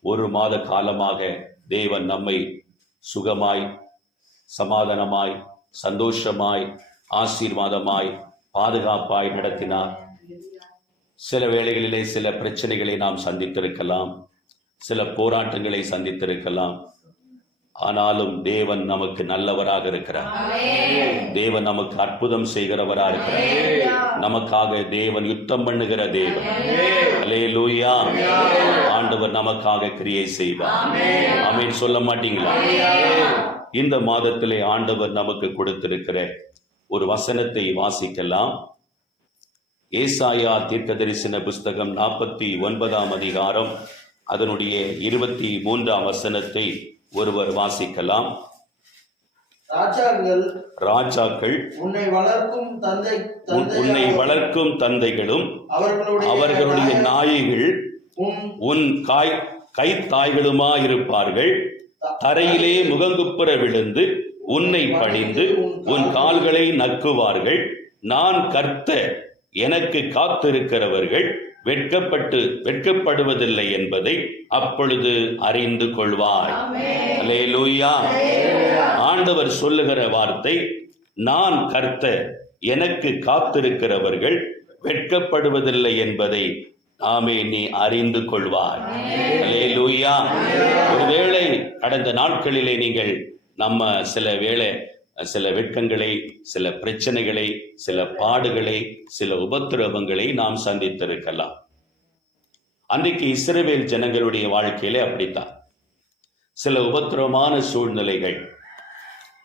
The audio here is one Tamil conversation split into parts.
ஒரு மாத காலமாக தேவன் நம்மை சுகமாய் சமாதானமாய் சந்தோஷமாய் ஆசீர்வாதமாய் பாதுகாப்பாய் நடத்தினார். சில வேளைகளிலே சில பிரச்சனைகளை நாம் சந்தித்திருக்கலாம். சில போராட்டங்களை சந்தித்திருக்கலாம். ஆனாலும் தேவன் நமக்கு நல்லவராக இருக்கிறார். தேவன் நமக்கு அற்புதம் செய்கிறவராக இருக்கிறார். நமக்காக தேவன் யுத்தம் பண்ணுகிற தேவன். அல்லேலூயா. ஆண்டவர் நமக்காக கிரியை செய்வார். ஆமென். சொல்ல மாட்டீங்களா? இந்த மாதத்திலே ஆண்டவர் நமக்கு கொடுத்திருக்கிற ஒரு வசனத்தை வாசிக்கலாம். ஏசாயா தீர்க்கதரிசன புஸ்தகம் நாற்பத்தி ஒன்பதாம் அதிகாரம் அதனுடைய இருபத்தி மூன்றாம் வசனத்தை ஒருவர் வாசிக்கலாம். ராஜாக்கள் ராஜாக்கள் உன்னை வளர்க்கும் தந்தை உன்- உன்னை வளர்க்கும் தந்தைகளும் அவர்களுடைய அவர்களுடைய நாய- நாயைகள் உன் உன் காய் கைத்தாய்களுமாயிருப்பார்கள். தரையிலே முகங்குப்புற விழுந்து உன்னை பணிந்து உன் கால்களை நக்குவார்கள். நான் கர்த்த எனக்கு காத்திருக்கிறவர்கள். வெட்கப்பட்டு வெட்கப்படுவதில்லை என்பதை அப்பொழுது அறிந்து கொள்வாய். அல்லேலூயா ஆண்டவர் சொல்லுகிற வார்த்தை நான் கர்த்த எனக்கு காத்திருக்கிறவர்கள் வெட்கப்படுவதில்லை என்பதை ஆமே நீ அறிந்து கொள்வாய். அல்லேலூயா ஒருவேளை கடந்த நாட்களிலே நீங்கள் நம்ம சில வேளை சில வெட்கங்களை சில பிரச்சனைகளை சில பாடுகளை சில உபத்திரவங்களை நாம் சந்தித்திருக்கலாம். அன்றைக்கு இஸ்ரேவேல் ஜனங்களுடைய வாழ்க்கையிலே அப்படித்தான். சில உபத்திரவமான சூழ்நிலைகள்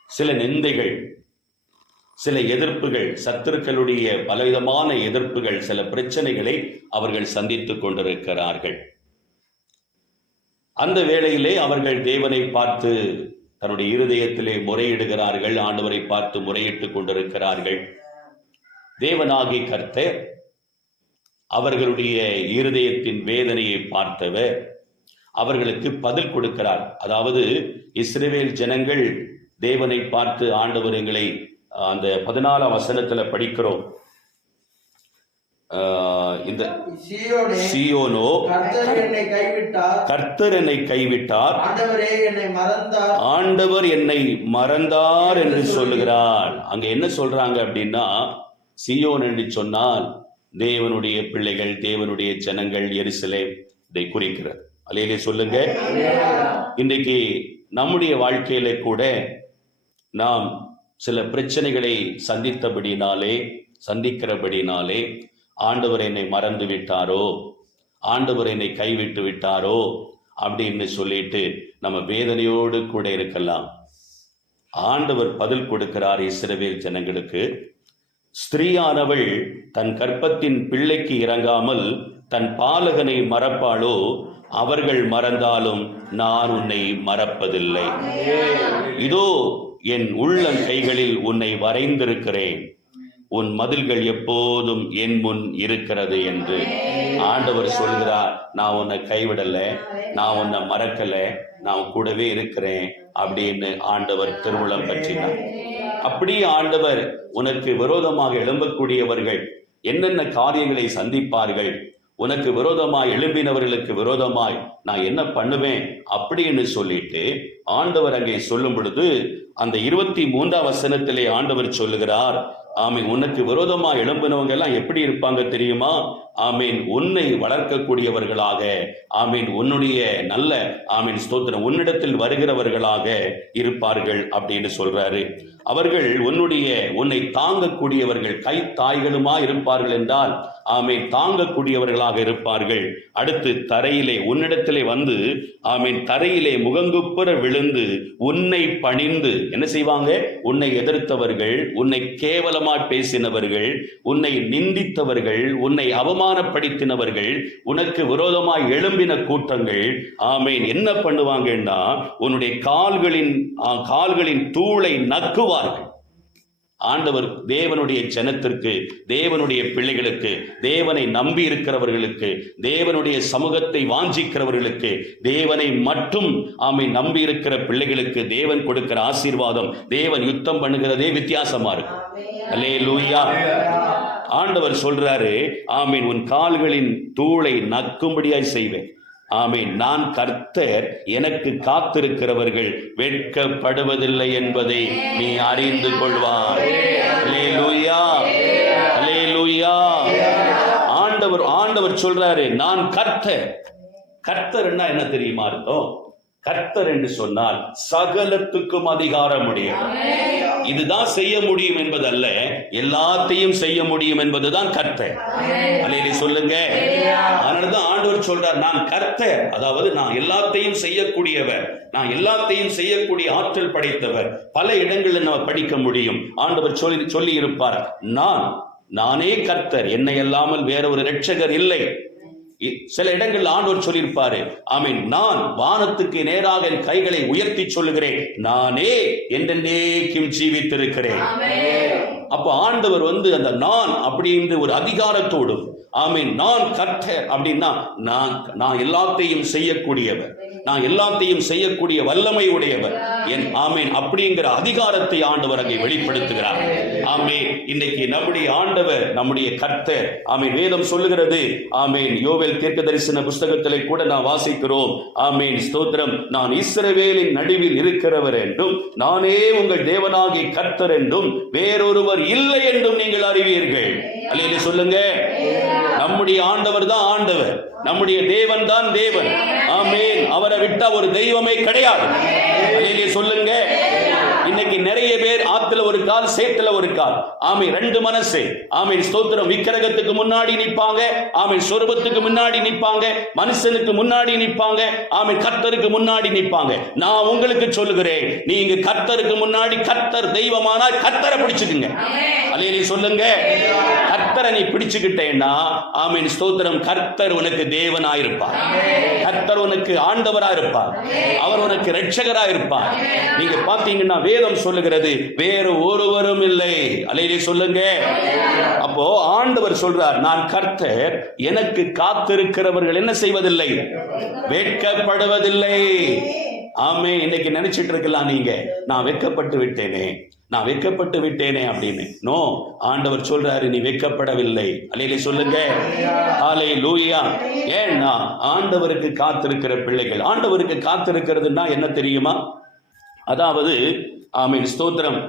சில நிந்தைகள் சில எதிர்ப்புகள் சத்துருக்களுடைய பலவிதமான எதிர்ப்புகள் சில பிரச்சனைகளை அவர்கள் சந்தித்துக் கொண்டிருக்கிறார்கள். அந்த வேளையிலே அவர்கள் தேவனை பார்த்து தன்னுடைய இருதயத்திலே முறையிடுகிறார்கள் ஆண்டவரை பார்த்து முறையிட்டுக் கொண்டிருக்கிறார்கள். தேவனாகி கர்த்தர் அவர்களுடைய இருதயத்தின் வேதனையை பார்த்தவர் அவர்களுக்கு பதில் கொடுக்கிறார். அதாவது இஸ்ரேவேல் ஜனங்கள் தேவனை பார்த்து ஆண்டவர் எங்களை அந்த பதினாலாம் வசனத்துல படிக்கிறோம். இந்த சீயோனே கர்த்தர் என்னை கைவிட்டார். ஆண்டவரே என்னை மறந்தார். என்று சொல்லுகிறார். அங்க என்ன சொல்றாங்க அப்படின்னா சியோன் என்று சொன்னால் தேவனுடைய பிள்ளைகள் தேவனுடைய ஜனங்கள் எருசலேம் இதை குறிக்கிறது. அலையிலே சொல்லுங்க. இன்றைக்கு நம்முடைய வாழ்க்கையில கூட நாம் சில பிரச்சனைகளை சந்தித்தபடினாலே சந்திக்கிறபடினாலே ஆண்டவர் என்னை மறந்து விட்டாரோ? ஆண்டவர் என்னை கைவிட்டு விட்டாரோ? அப்படின்னு சொல்லிட்டு நம்ம வேதனையோடு கூட இருக்கலாம். ஆண்டவர் பதில் கொடுக்கிறார் இஸ்ரவேல் ஜனங்களுக்கு. ஸ்திரீயானவள் தன் கற்பத்தின் பிள்ளைக்கு இறங்காமல் தன் பாலகனை மறப்பாளோ? அவர்கள் மறந்தாலும் நான் உன்னை மறப்பதில்லை. இதோ என் உள்ளம் கைகளில் உன்னை வரைந்திருக்கிறேன். உன் மதில்கள் எப்போதும் என் முன் இருக்கிறது என்று. ஆண்டவர் சொல்கிறார் நான் உன்னை கைவிடல நான் உன்னை மறக்கல நான் கூடவே இருக்கிறேன் அப்படின்னு ஆண்டவர் திருவுளம் பற்றினார். அப்படியே ஆண்டவர் உனக்கு விரோதமாக எழும்பக்கூடியவர்கள் என்னென்ன காரியங்களை சந்திப்பார்கள்? உனக்கு விரோதமாய் எழும்பினவர்களுக்கு விரோதமாய் நான் என்ன பண்ணுவேன் அப்படின்னு சொல்லிட்டு ஆண்டவர் அங்கே சொல்லும் பொழுது அந்த இருபத்தி மூன்றாம் வசனத்திலே ஆண்டவர் சொல்லுகிறார் ஆமீன். உனக்கு விரோதமா எழும்பினவங்க எல்லாம் எப்படி இருப்பாங்க தெரியுமா? ஆமீன். உன்னை வளர்க்கக்கூடியவர்களாக ஆமீன். உன்னுடைய நல்ல ஆமீன் ஸ்தோத்திரம். உன்னிடத்தில் வருகிறவர்களாக இருப்பார்கள் அப்படின்னு சொல்றாரு. அவர்கள் உன்னுடைய உன்னை தாங்கக்கூடியவர்கள் கை தாய்களுமா இருப்பார்கள் என்றால் ஆமீன் தாங்கக்கூடியவர்களாக இருப்பார்கள். அடுத்து தரையிலே உன்னிடத்திலே வந்து ஆமீன் தரையிலே முகங்குப்புற விழுந்து உன்னை பணிந்து என்ன செய்வாங்க? உன்னை எதிர்த்தவர்கள் உன்னை கேவலமா பேசினவர்கள் உன்னை நிந்தித்தவர்கள் உன்னை அவமானப்படுத்தினவர்கள் உனக்கு விரோதமாய் எழும்பின கூட்டங்கள் ஆமீன் என்ன பண்ணுவாங்கன்னா உன்னுடைய கால்களின் கால்களின் தூளை நக்குவார்கள் ஆண்டவர் தேவனுடைய ஜனத்திற்கு தேவனுடைய பிள்ளைகளுக்கு தேவனை நம்பி இருக்கிறவர்களுக்கு தேவனுடைய சமூகத்தை வாஞ்சிக்கிறவர்களுக்கு தேவனை மட்டும் ஆமை நம்பி இருக்கிற பிள்ளைகளுக்கு தேவன் கொடுக்கிற ஆசீர்வாதம் தேவன் யுத்தம் பண்ணுகிறதே வித்தியாசமா இருக்கும் அல்லேலூயா. ஆண்டவர் சொல்றாரு ஆமீன் உன் கால்களின் தூளை நக்கும்படியாய் செய்வேன். ஆமீன். நான் கர்த்தர் எனக்கு காத்திருக்கிறவர்கள் வெட்கப்படுவதில்லை என்பதை நீ அறிந்து கொள்வார் ஆண்டவர் ஆண்டவர் சொல்றாரு நான் கர்த்தர். கர்த்தர்னா என்ன தெரியுமா அர்த்தம்? கர்த்தர் என்று சொன்னால் சகலத்துக்கும் அதிகாரம் உடையவர் இதுதான் செய்ய முடியும் என்பதல்ல எல்லாத்தையும் செய்ய முடியும் என்பதுதான் கர்த்தர். அல்லையிலே சொல்லுங்க. அதனாலதான் ஆண்டவர் சொல்றார் நான் கர்த்தர் அதாவது நான் எல்லாத்தையும் செய்யக்கூடியவர் நான் எல்லாத்தையும் செய்யக்கூடிய ஆற்றல் படைத்தவர். பல இடங்களில் நம்ம படிக்க முடியும். ஆண்டவர் சொல்லி சொல்லி இருப்பார் நான் நானே கர்த்தர் என்னை அல்லாமல் வேற ஒரு இரட்சகர் இல்லை. சில இடங்களில் ஆண்டவர் சொல்லியிருப்பாரு ஆமீன் நான் வானத்துக்கு நேராக என் கைகளை உயர்த்தி சொல்லுகிறேன் நானே என்றென்னேக்கும் ஜீவித்திருக்கிறேன். அப்போ ஆண்டவர் வந்து அந்த நான் அப்படின்ற ஒரு அதிகாரத்தோடும் ஆமீன் நான் கர்த்தர் அப்படின்னா நான் நான் எல்லாத்தையும் செய்யக்கூடியவர் நான் எல்லாத்தையும் செய்யக்கூடிய வல்லமை உடையவர் என் ஆமீன் அப்படிங்கிற அதிகாரத்தை ஆண்டவர் அங்கே வெளிப்படுத்துகிறார். ஆமே இன்னைக்கு நம்முடைய ஆண்டவர் நம்முடைய கர்த்தர். ஆமே வேதம் சொல்லுகிறது. ஆமீன். யோவேல் தீர்க்க தரிசன புஸ்தகத்திலே கூட நான் வாசிக்கிறோம். ஆமேன். ஸ்தோத்திரம். நான் இஸ்ரவேலின் நடுவில் இருக்கிறவர் என்றும் நானே உங்கள் தேவனாகி கர்த்தர் என்றும் வேறொருவர் இல்லை என்றும் நீங்கள் அறிவீர்கள். அல்லையிலே சொல்லுங்க. நம்முடைய ஆண்டவர் தான் ஆண்டவர். நம்முடைய தேவன் தான் தேவன். ஆமீன். அவரை விட்டா ஒரு தெய்வமே கிடையாது. சொல்லுங்க. இன்னைக்கு நிறைய பேர் ஆத்துல ஒரு கால் சேத்துல ஒரு கால். ஆமை ரெண்டு மனசு. ஆமை ஸ்தோத்திரம். விக்கிரகத்துக்கு முன்னாடி நிப்பாங்க ஆமை சொருபத்துக்கு முன்னாடி நிப்பாங்க மனுஷனுக்கு முன்னாடி நிப்பாங்க ஆமை கர்த்தருக்கு முன்னாடி நிப்பாங்க நான் உங்களுக்கு சொல்லுகிறேன். நீங்க கர்த்தருக்கு முன்னாடி கர்த்தர் தெய்வமானா கர்த்தரை பிடிச்சுக்குங்க. அல்லையே சொல்லுங்க. கர்த்தரை நீ பிடிச்சுக்கிட்டேன்னா ஆமீன் ஸ்தோத்திரம் கர்த்தர் உனக்கு தேவனாயிருப்பார். கர்த்தர் உனக்கு ஆண்டவரா இருப்பார் அவர் உனக்கு இரட்சகரா இருப்பார் நீங்க பாத்தீங்கன்னா வேதம் சொல்லுகிறது. வேறு ஒருவரும் இல்லை. அலையிலே சொல்லுங்க. அப்போ ஆண்டவர் சொல்றார் நான் கர்த்தர் எனக்கு காத்திருக்கிறவர்கள் என்ன செய்வதில்லை? வெட்கப்படுவதில்லை. ஆமே இன்னைக்கு நினைச்சிட்டு இருக்கலாம் நீங்க. நான் வெட்கப்பட்டு விட்டேனே. நான் வெட்கப்பட்டு விட்டேனே அப்படின்னு. நோ ஆண்டவர் சொல்றாரு நீ வெட்கப்படவில்லை. அலையிலே சொல்லுங்க. ஆலை லூயா ஏன்னா ஆண்டவருக்கு காத்திருக்கிற பிள்ளைகள். ஆண்டவருக்கு காத்திருக்கிறதுனா என்ன தெரியுமா? அதாவது ஆமீன். ஸ்தோத்திரம்.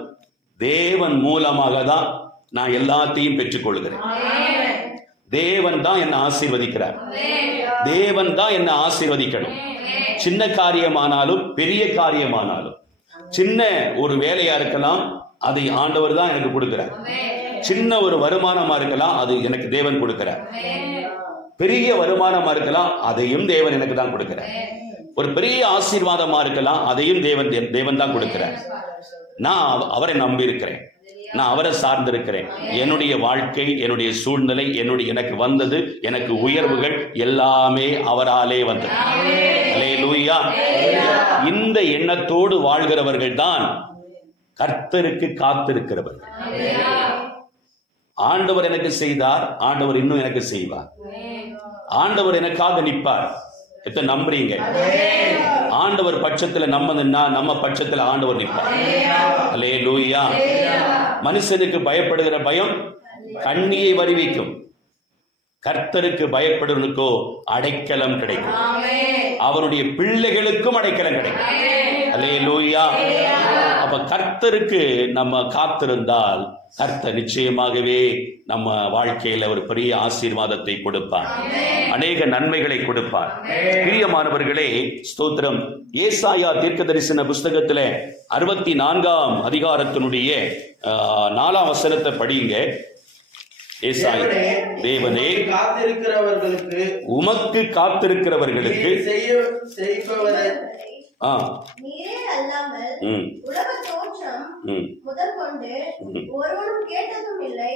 தேவன் மூலமாக தான் நான் எல்லாத்தையும் பெற்றுக்கொள்கிறேன். தேவன் தான் என்னை ஆசீர்வதிக்கிறார். தேவன் தான் என்னை ஆசீர்வதிக்கணும். சின்ன காரியமானாலும் பெரிய காரியமானாலும் சின்ன ஒரு வேலையா இருக்கலாம் அதை ஆண்டவர் தான் எனக்கு கொடுக்கிறார். சின்ன ஒரு வருமானமா இருக்கலாம் அது எனக்கு தேவன் கொடுக்கிறார். பெரிய வருமானமா இருக்கலாம் அதையும் தேவன் எனக்கு தான் கொடுக்கிறார். ஒரு பெரிய ஆசீர்வாதமா இருக்கலாம் அதையும் தேவன் தேவன் தான் கொடுக்கிறார். நான் அவ- அவரை நம்பி இருக்கிறேன் நான் அவரை சார்ந்திருக்கிறேன். என்னுடைய வாழ்க்கை என்னுடைய சூழ்நிலை என்னுடைய எனக்கு வந்தது எனக்கு உயர்வுகள் எல்லாமே அவராலே வந்தது. இந்த எண்ணத்தோடு வாழ்கிறவர்கள் தான் கர்த்தருக்கு காத்திருக்கிறவர்கள் ஆண்டவர் எனக்கு செய்தார் ஆண்டவர் இன்னும் எனக்கு செய்வார். ஆண்டவர் எனக்காக நிற்பார். எத்தனை நம்புறீங்க? ஆண்டவர் பட்சத்துல நம்ம நம்ம பட்சத்துல ஆண்டவர் நிற்பார். அலே லூயா மனுஷனுக்கு பயப்படுகிற பயம் கண்ணியை வருவிக்கும். கர்த்தருக்கு பயப்படுவனுக்கோ அடைக்கலம் கிடைக்கும். அவருடைய பிள்ளைகளுக்கும் அடைக்கலம் கிடைக்கும். அலே லூயா அப்ப கர்த்தருக்கு நம்ம காத்திருந்தால் கர்த்தர் நிச்சயமாகவே நம்ம வாழ்க்கையில ஒரு பெரிய ஆசீர்வாதத்தை கொடுப்பார். அநேக நன்மைகளை கொடுப்பார். பிரியமானவர்களே ஸ்தோத்திரம். ஏசாயா தீர்க்க தரிசன புஸ்தகத்துல அறுபத்தி நான்காம் அதிகாரத்தினுடைய ஆஹ், நாலாம் வசனத்தை படிங்க ஏசாய் தேவனே காத்திருக்கிறவர்களுக்கு உமக்கு காத்திருக்கிறவர்களுக்கு செய்ய செய்பவரை ஆ. நீரே அல்லாமல் ம். உலக தோற்றம் ம் முதற்கொண்டு ம். ஒருவனும் கேட்டதும் இல்லை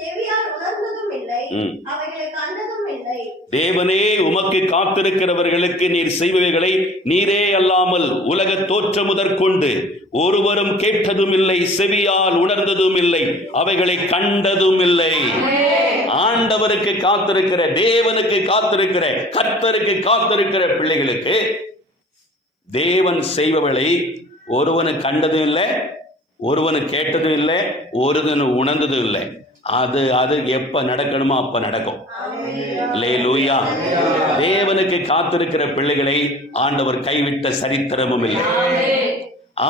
செவியால் உணர்ந்ததும் இல்லை அவைகளை கண்டதும் இல்லை. தேவனே உமக்கு காத்திருக்கிறவர்களுக்கு நீர் செய்பவைகளை நீரே அல்லாமல் உலக தோற்ற முதற்கொண்டு ஒருவரும் கேட்டதும் இல்லை செவியால் உணர்ந்ததும் இல்லை அவைகளை கண்டதும் இல்லை. ஆண்டவருக்கு காத்திருக்கிற தேவனுக்கு காத்திருக்கிற கர்த்தருக்கு காத்திருக்கிற பிள்ளைகளுக்கு தேவன் செய்பவளை ஒருவனு கண்டதும் இல்லை ஒருவனு கேட்டதும் இல்லை ஒருவனு உணர்ந்ததும் இல்லை. அது அது எப்ப நடக்கணுமோ அப்ப நடக்கும். லூயா தேவனுக்கு காத்திருக்கிற பிள்ளைகளை ஆண்டவர் கைவிட்ட சரித்திரமும் இல்லை.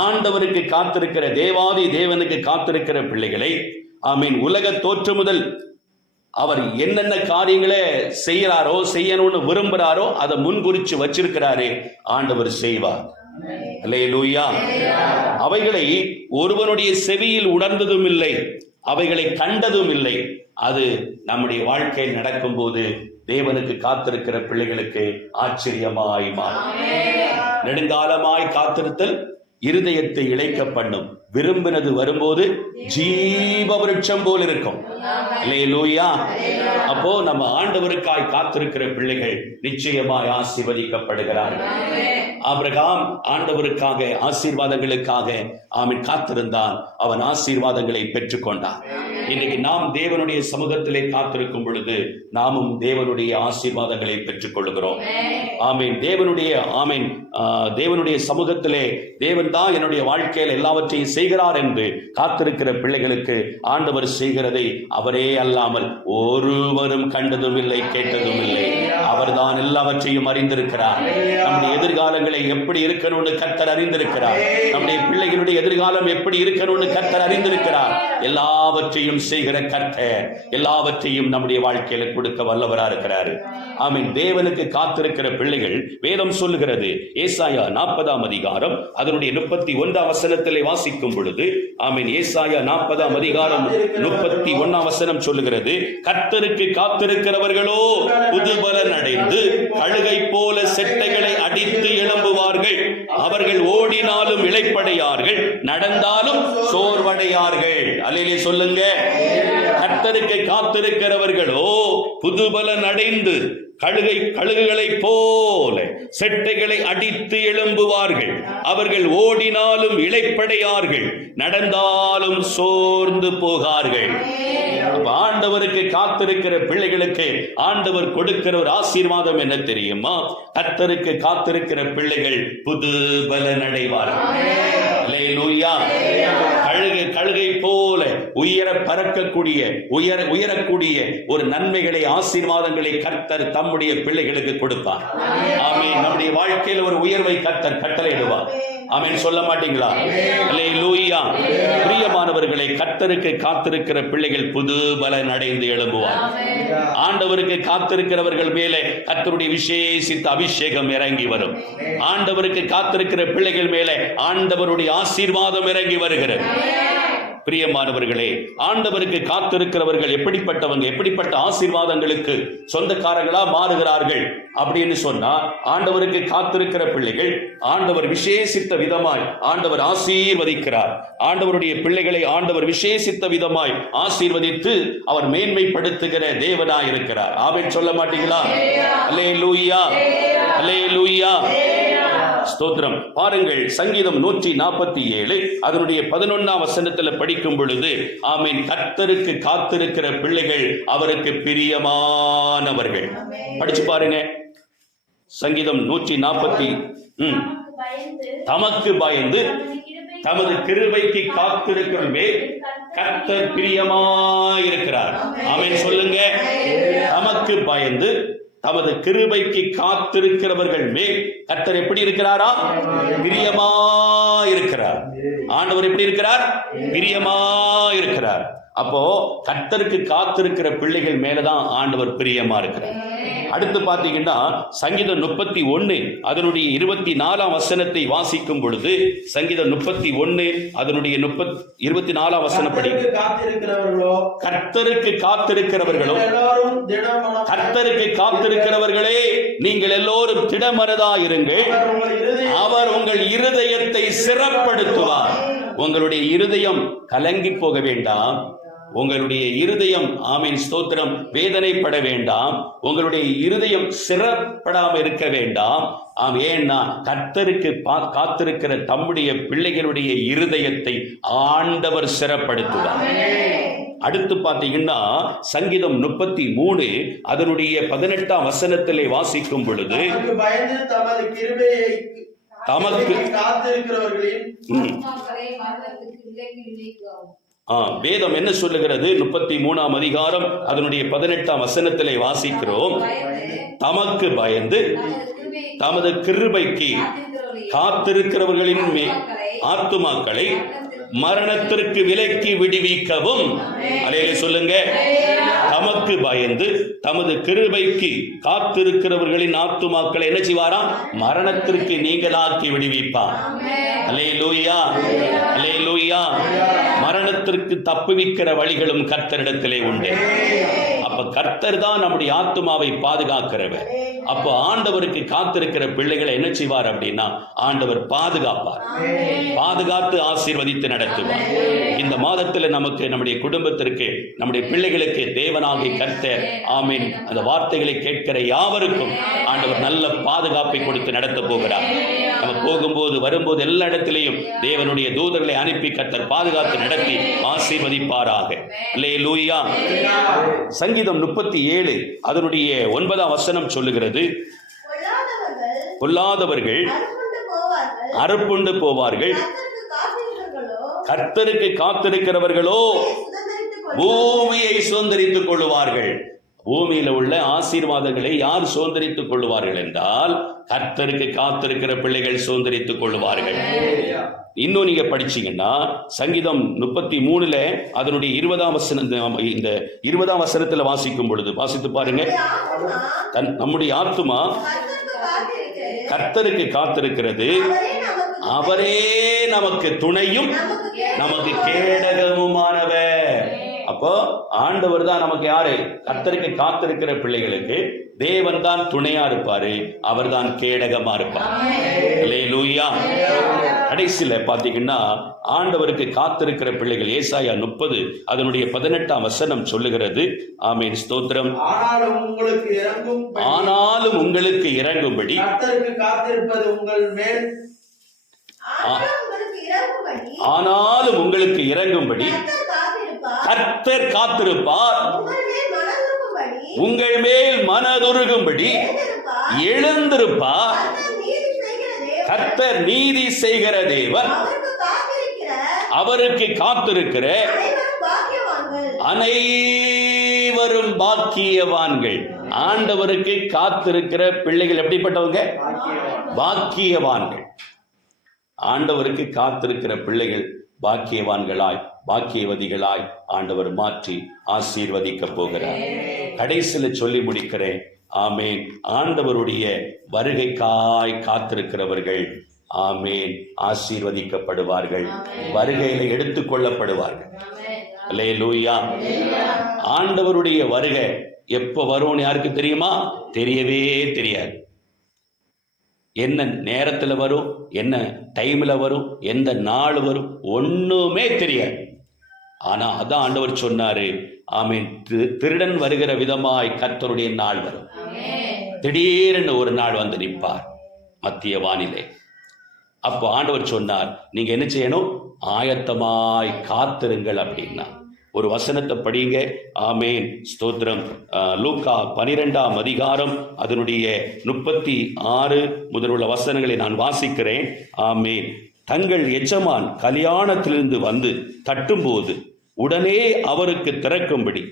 ஆண்டவருக்கு காத்திருக்கிற தேவாதி தேவனுக்கு காத்திருக்கிற பிள்ளைகளை ஐ மீன் உலக தோற்று முதல் அவர் என்னென்ன காரியங்களை செய்யறாரோ செய்யணும்னு விரும்புறாரோ அதை முன்குறிச்சு வச்சிருக்கிறாரே ஆண்டவர் செய்வார். அவைகளை ஒருவனுடைய செவியில் உணர்ந்ததும் இல்லை அவைகளை கண்டதும் இல்லை. அது நம்முடைய வாழ்க்கையில் நடக்கும்போது தேவனுக்கு காத்திருக்கிற பிள்ளைகளுக்கு ஆச்சரியமாய் மாறும். நெடுங்காலமாய் காத்திருத்தல் இருதயத்தை இழைக்க பண்ணும். விரும்பினது வரும்போது ஜீவ விருட்சம் போல் இருக்கும். அல்லேலூயா. அப்போ நம்ம ஆண்டவருக்காய் காத்திருக்கிற பிள்ளைகள் நிச்சயமாய் ஆசீர்வதிக்கப்படுகிறார்கள் ஆபிரகாம் ஆண்டவருக்காக ஆசீர்வாதங்களுக்காக அவன் காத்திருந்தான் அவன் ஆசீர்வாதங்களை பெற்றுக்கொண்டான் இன்னைக்கு நாம் தேவனுடைய சமூகத்திலே காத்திருக்கும் பொழுது நாமும் தேவனுடைய ஆசீர்வாதங்களை பெற்றுக் கொள்கிறோம் ஆமீன். தேவனுடைய ஆமீன். தேவனுடைய சமூகத்திலே தேவன் தான் என்னுடைய வாழ்க்கையில் எல்லாவற்றையும் செய்கிறார் என்று காத்திருக்கிற பிள்ளைகளுக்கு ஆண்டவர் செய்கிறதை அவரே அல்லாமல் ஒருவரும் கண்டதும் இல்லை கேட்டதும் இல்லை அவர்தான் எல்லாவற்றையும் அறிந்திருக்கிறார். நம்முடைய எதிர்காலங்களை எப்படி இருக்கணும்னு கர்த்தர் அறிந்திருக்கிறார். நம்முடைய பிள்ளைகளுடைய எதிர்காலம் எப்படி இருக்கணும்னு கர்த்தர் அறிந்திருக்கிறார். எல்லாவற்றையும் செய்கிற கர்த்தர் எல்லாவற்றையும் நம்முடைய வாழ்க்கையில கொடுக்க வல்லவரா இருக்கிறாரு. ஆமீன். தேவனுக்கு காத்திருக்கிற பிள்ளைகள் வேதம் சொல்லுகிறது. ஏசாயா நாற்பதாம் அதிகாரம் அதனுடைய முப்பத்தி ஒன்றாம் வசனத்திலே வாசிக்கும் பொழுது ஆமீன். ஏசாயா நாற்பதாம் அதிகாரம் முப்பத்தி ஒன்னாம் வசனம் சொல்லுகிறது கர்த்தருக்கு காத்திருக்கிறவர்களோ புதுபலன் அடைந்து அழுகை போல செட்டைகளை அடித்து எழும்புவார்கள். அவர்கள் ஓடினாலும் இளைப்படையார்கள் நடந்தாலும் சோர்வடையார்கள். அலையிலே சொல்லுங்க. கர்த்தருக்கு காத்திருக்கிறவர்களோ புதுபலன் அடைந்து கழுகை கழுகுகளைப் போல செட்டைகளை அடித்து எழும்புவார்கள். அவர்கள் ஓடினாலும் இளைப்படையார்கள். நடந்தாலும் சோர்ந்து போகார்கள். ஆண்டவருக்கு காத்திருக்கிற பிள்ளைகளுக்கு ஆண்டவர் கொடுக்கிற ஒரு ஆசீர்வாதம் என்ன தெரியுமா? கர்த்தருக்கு காத்திருக்கிற பிள்ளைகள் புது பலன் அடைவார்கள். கழுகு போல உயர பறக்கக்கூடிய உயர உயரக்கூடிய ஒரு நன்மைகளை ஆசீர்வாதங்களை கர்த்தர் தம்முடைய பிள்ளைகளுக்கு கொடுப்பார். ஆமென். நம்முடைய வாழ்க்கையில் ஒரு உயர்வை கர்த்தர் கட்டளையிடுவார். ஆமென். சொல்ல மாட்டீங்களா? அல்லேலூயா. பிரியமானவர்களை கர்த்தருக்கு காத்திருக்கிற பிள்ளைகள் புது பலன் அடைந்து எழும்புவார். ஆண்டவருக்கு காத்திருக்கிறவர்கள் மேலே கர்த்தருடைய விசேஷித்த அபிஷேகம் இறங்கி வரும். ஆண்டவருக்கு காத்திருக்கிற பிள்ளைகள் மேலே ஆண்டவருடைய ஆசீர்வாதம் இறங்கி வருகிறது. பிரியமானவர்களே ஆண்டவருக்கு காத்திருக்கிறவர்கள் எப்படிப்பட்டவங்க எப்படிப்பட்ட ஆசீர்வாதங்களுக்கு சொந்தக்காரங்களா மாறுகிறார்கள் அப்படின்னு சொன்னா ஆண்டவருக்கு காத்திருக்கிற பிள்ளைகள் ஆண்டவர் விசேஷித்த விதமாய் ஆண்டவர் ஆசீர்வதிக்கிறார். ஆண்டவருடைய பிள்ளைகளை ஆண்டவர் விசேஷித்த விதமாய் ஆசீர்வதித்து அவர் மேன்மைப்படுத்துகிற தேவனாய் இருக்கிறார் ஆமென் சொல்ல மாட்டீங்களா? அல்லே லூயா அல்லே லூயா ஸ்தோத்திரம். பாருங்கள் சங்கீதம் நூற்றி நாற்பத்தி ஏழு அதனுடைய பதினொன்னாம் வசனத்துல படிக்கும் பொழுது ஆமீன் கர்த்தருக்கு காத்திருக்கிற பிள்ளைகள் அவருக்கு பிரியமானவர்கள். படிச்சு பாருங்க. சங்கீதம் நூற்றி நாற்பத்தி ம். தமக்கு பயந்து தமது கிருபைக்கு காத்திருக்கிற மேல் கர்த்தர் பிரியமாயிருக்கிறார். ஆமென் சொல்லுங்க. தமக்கு பயந்து தமது கிருபைக்கு காத்திருக்கிறவர்கள் மேல். கர்த்தர் எப்படி இருக்கிறாரா? பிரியமா இருக்கிறார். ஆண்டவர் எப்படி இருக்கிறார்? பிரியமா இருக்கிறார். அப்போ கர்த்தருக்கு காத்திருக்கிற பிள்ளைகள் மேலதான் ஆண்டவர் பிரியமா இருக்கிறார். அடுத்து பாத்தீங்கன்னா சங்கீதம் முப்பத்தி ஒன்னு அதனுடைய இருபத்தி நாலாம் வசனத்தை வாசிக்கும் பொழுது சங்கீதம் முப்பத்தி ஒன்னு அதனுடைய முப்பத் இருபத்தி நாலாம் வசனப்படி கர்த்தருக்கு காத்திருக்கிறவர்களோ கர்த்தருக்கு காத்திருக்கிறவர்களோ நீங்கள் எல்லோரும் திடமனதா இருங்கள். அவர் உங்கள் இருதயம் அவர் உங்கள் இருதயத்தை சிறப்படுத்துவார். உங்களுடைய இருதயம் கலங்கி போக வேண்டாம். உங்களுடைய இருதயம் ஆமீன் ஸ்தோத்திரம் வேதனைப்பட வேண்டாம். உங்களுடைய இருதயம் சிறப்படாம இருக்க வேண்டாம். ஆம் ஏன்னா கர்த்தருக்கு பா- காத்திருக்கிற தம்முடைய பிள்ளைகளுடைய இருதயத்தை ஆண்டவர் சிறப்படுத்துவார். அடுத்து பாத்தீங்கன்னா சங்கீதம் முப்பத்தி மூணு அதனுடைய பதினெட்டாம் வசனத்திலே வாசிக்கும் பொழுது தமக்கு காத்திருக்கிறவர்களின் ஆ, வேதம் என்ன சொல்லுகிறது? முப்பத்தி மூணாம் அதிகாரம் அதனுடைய பதினெட்டாம் வசனத்திலே வாசிக்கிறோம். தமக்கு பயந்து தமது கிருபைக்கு காத்திருக்கிறவர்களின் மே ஆத்துமாக்களை மரணத்திற்கு விலக்கி விடுவிக்கவும். அலையில சொல்லுங்க. தமக்கு பயந்து தமது கிருபைக்கு காத்திருக்கிறவர்களின் ஆத்துமாக்களை என்ன செய்வாராம்? மரணத்திற்கு நீங்களாக்கி விடுவிப்பார். அலே லூயா அலே லூயா மரணத்திற்கு தப்புவிக்கிற வழிகளும் கர்த்தரிடத்திலே உண்டு. அப்ப கர்த்தர் தான் நம்முடைய ஆத்துமாவை பாதுகாக்கிறவர். அப்போ ஆண்டவருக்கு காத்திருக்கிற பிள்ளைகளை என்ன செய்வார் அப்படின்னா ஆண்டவர் பாதுகாப்பார். பாதுகாத்து ஆசீர்வதித்து நடத்துவார். இந்த மாதத்தில் நமக்கு நம்முடைய குடும்பத்திற்கு நம்முடைய பிள்ளைகளுக்கு தேவனாகி கர்த்தர் ஆமீன் அந்த வார்த்தைகளை கேட்கிற யாவருக்கும் ஆண்டவர் நல்ல பாதுகாப்பை கொடுத்து நடத்த போகிறார். நம்ம போகும்போது வரும்போது எல்லா இடத்திலையும் தேவனுடைய தூதர்களை அனுப்பி கர்த்தர் பாதுகாத்து நடத்தி ஆசீர்வதிப்பாராக. அல்லேலூயா. சங்கீதம் முப்பத்தி ஏழு அதனுடைய ஒன்பதாம் வசனம் சொல்லுகிறது. பொல்லாதவர்கள் அறுப்புண்டு போவார்கள். கர்த்தருக்கு காத்திருக்கிறவர்களோ காத்திருக்கிறவர்களோ சுதந்திரித்துக் கொள்வார்கள். பூமியில உள்ள ஆசீர்வாதங்களை யார் சுதந்திரித்துக் கொள்ளுவார்கள் என்றால் கர்த்தருக்கு காத்திருக்கிற பிள்ளைகள் சுதந்திரித்துக் கொள்ளுவார்கள். இன்னும் நீங்க படிச்சீங்கன்னா சங்கீதம் முப்பத்தி மூணுல அதனுடைய இருபதாம் வசனம் இந்த இருபதாம் வசனத்துல வாசிக்கும் பொழுது வாசித்து பாருங்க. நம்முடைய ஆத்துமா தன் நம்முடைய ஆத்துமா கர்த்தருக்கு காத்திருக்கிறது. அவரே நமக்கு துணையும் நமக்கு நமக்கு கேடகமுமானவர். அப்போ ஆண்டவர் தான் நமக்கு யாரு? கர்த்தருக்கு காத்திருக்கிற பிள்ளைகளுக்கு தேவன் தான் துணையா இருப்பாரு. அவர் தான் கேடகமா இருப்பார். கடைசியில பாத்தீங்கன்னா ஆண்டவருக்கு காத்திருக்கிற பிள்ளைகள் ஏசாயா முப்பது அதனுடைய பதினெட்டாம் வசனம் சொல்லுகிறது. ஆமீன். ஸ்தோத்திரம். ஆனாலும் உங்களுக்கு இறங்கும் ஆனாலும் உங்களுக்கு இறங்கும்படி கர்த்தருக்கு காத்திருப்பது உங்கள் மேல். ஆனாலும் உங்களுக்கு இறங்கும்படி ஆனாலும் உங்களுக்கு இறங்கும்படி கர்த்தர் காத்திருப்பார். உங்கள் மேல் மனதுருகும்படி எழுந்திருப்பார். கர்த்தர் நீதி செய்கிற தேவர் தேவன். அவருக்கு காத்திருக்கிற அனைவரும் பாக்கியவான்கள். அனைவரும் பாக்கியவான்கள் ஆண்டவருக்கு காத்திருக்கிற பிள்ளைகள் எப்படிப்பட்டவங்க பாக்கியவான்கள் ஆண்டவருக்கு காத்திருக்கிற பிள்ளைகள் பாக்கியவான்களாய் பாக்கியவதிகளாய் ஆண்டவர் மாற்றி ஆசீர்வதிக்க போகிறார். கடைசியில சொல்லி முடிக்கிறேன். ஆமேன். ஆண்டவருடைய வருகைக்காய் காத்திருக்கிறவர்கள் ஆமேன். ஆசீர்வதிக்கப்படுவார்கள். வருகையில எடுத்துக்கொள்ளப்படுவார்கள் அல்லேலூயா. ஆண்டவருடைய வருகை எப்ப வரும்னு யாருக்கு தெரியுமா? தெரியவே தெரியாது. என்ன நேரத்துல வரும்? என்ன டைம்ல வரும்? எந்த நாள் வரும்? ஒண்ணுமே தெரியாது. ஆனா அதான் ஆண்டவர் சொன்னாரு ஆமீன். திருடன் வருகிற விதமாய் கர்த்தருடைய நாள் வரும். திடீர்னு ஒரு நாள் வந்து நிற்பார் மத்திய வானிலை. அப்போ ஆண்டவர் சொன்னார் நீங்க என்ன செய்யணும்? ஆயத்தமாய் காத்திருங்கள் அப்படின்னா. ஒரு வசனத்தை படிங்க. ஆமேன். ஸ்தோத்திரம். ஆ, லூக்கா பனிரெண்டாம் அதிகாரம் அதனுடைய முப்பத்தி ஆறு முதலுள்ள வசனங்களை நான் வாசிக்கிறேன். ஆமேன். தங்கள் எஜமான் கல்யாணத்திலிருந்து வந்து தட்டும்போது உடனே அவருக்கு திறக்கும்படி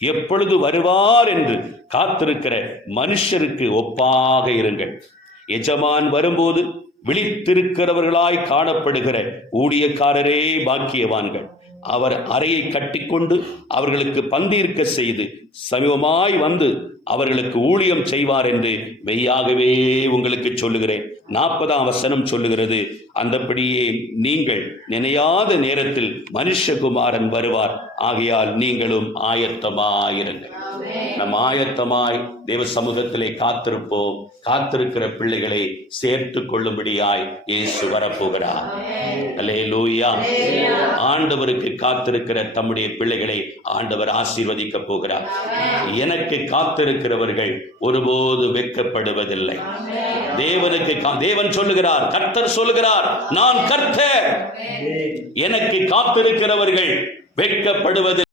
எப்பொழுது வருவார் என்று காத்திருக்கிற மனுஷருக்கு ஒப்பாக இருங்கள். எஜமான் வரும்போது விழித்திருக்கிறவர்களாய் காணப்படுகிற ஊழியக்காரரே பாக்கியவான்கள். அவர் அறையை கட்டிக்கொண்டு அவர்களுக்கு பந்தியிருக்க செய்து சமீபமாய் வந்து அவர்களுக்கு ஊழியம் செய்வார் என்று மெய்யாகவே உங்களுக்கு சொல்லுகிறேன். நாற்பதாம் வசனம் சொல்லுகிறது அந்தபடியே நீங்கள் நினையாத நேரத்தில் மனுஷகுமாரன் வருவார். ஆகையால் நீங்களும் ஆயத்தமாயிருங்கள். நம் ஆயத்தமாய் தேவ சமூகத்திலே காத்திருப்போம். காத்திருக்கிற பிள்ளைகளை சேர்த்து கொள்ளும்படியாய் இயேசு வரப்போகிறார். அல்லேலூயா. ஆண்டவருக்கு காத்திருக்கிற தம்முடைய பிள்ளைகளை ஆண்டவர் ஆசீர்வதிக்க போகிறார். எனக்கு காத்திருக்கிறவர்கள் ஒருபோது வெட்கப்படுவதில்லை. தேவனுக்கு தேவன் சொல்லுகிறார் கர்த்தர் சொல்லுகிறார் நான் கர்த்தர். எனக்கு காத்திருக்கிறவர்கள் வெட்கப்படுவதில்லை.